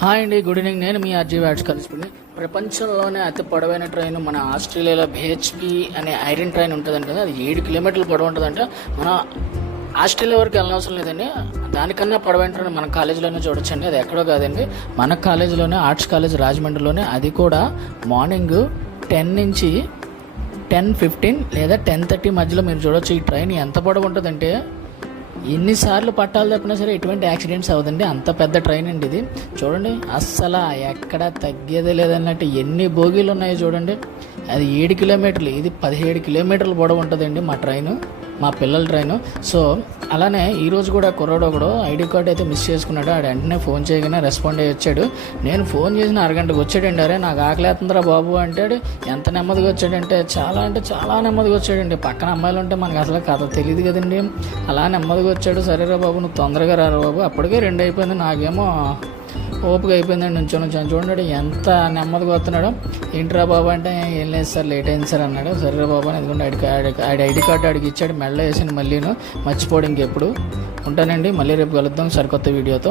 Hi అండి, good evening. నేను మీ RG watts కలిసిపోయింది. ప్రపంచంలోనే అతి పొడవైన ట్రైన్ మన ఆస్ట్రేలియాలో BHP అనే ఐరన్ ట్రైన్ ఉంటుందంటే అది 7 కిలోమీటర్లు పొడవు ఉంటుందంటే మన ఆస్ట్రేలియా వరకు వెళ్ళనవసరం లేదండి. దానికన్నా పొడవైన ట్రైన్ మన కాలేజీలోనే చూడొచ్చండి. అది ఎక్కడో కాదండి, మన కాలేజీలోనే, ఆర్ట్స్ కాలేజ్ రాజమండ్రిలోనే. అది కూడా మార్నింగ్ 10 నుంచి 10:15 లేదా 10:30 మధ్యలో మీరు చూడొచ్చు. ఈ ట్రైన్ ఎంత పొడవు ఉంటుందంటే ఎన్నిసార్లు పట్టాలు తప్పినా సరే ఎటువంటి యాక్సిడెంట్స్ అవ్వదండి. అంత పెద్ద ట్రైన్ అండి ఇది. చూడండి, అస్సలు ఎక్కడ తగ్గేదే లేదన్నట్టు ఎన్ని బోగీలు ఉన్నాయో చూడండి. అది 7 కిలోమీటర్లు, ఇది 17 కిలోమీటర్లు పొడవు ఉంటుందండి మా ట్రైను, మా పిల్లల ట్రైను. సో అలానే ఈరోజు కూడా కుర్రాడు ఒకడు ఐడి కార్డ్ అయితే మిస్ చేసుకున్నాడు. ఆడు వెంటనే ఫోన్ చేయగానే రెస్పాండ్ అయ్యి వచ్చాడు. నేను ఫోన్ చేసిన అరగంటకు వచ్చాడండి. అరే నాకు ఆకలేస్తుందిరా బాబు అంటాడు. ఎంత నెమ్మదిగా వచ్చాడంటే చాలా నెమ్మదిగా వచ్చాడండి. పక్కన అమ్మాయిలు ఉంటే మనకు అసలు కథ తెలియదు కదండి. అలా నెమ్మదిగా వచ్చాడు. సరేరా బాబు నువ్వు తొందరగా రారా బాబు. అప్పటికే 2 అయిపోయింది, నాకేమో ఓపిక అయిపోయిందండి. నుంచొని చూడండి ఎంత నెమ్మదిగా వస్తున్నాడు. ఏంట్రా బాబు అంటే ఏం లేదు సార్, లేట్ అయింది సార్ అన్నాడు. సరేరా బాబు అని ఎందుకంటే ఐడి కార్డు అడిగి ఇచ్చాడు. మెడలో వేసాను, మళ్ళీను మర్చిపోవడం ఇంకెప్పుడు. ఉంటానండి, మళ్ళీ రేపు కలుద్దాం సరికొత్త వీడియోతో.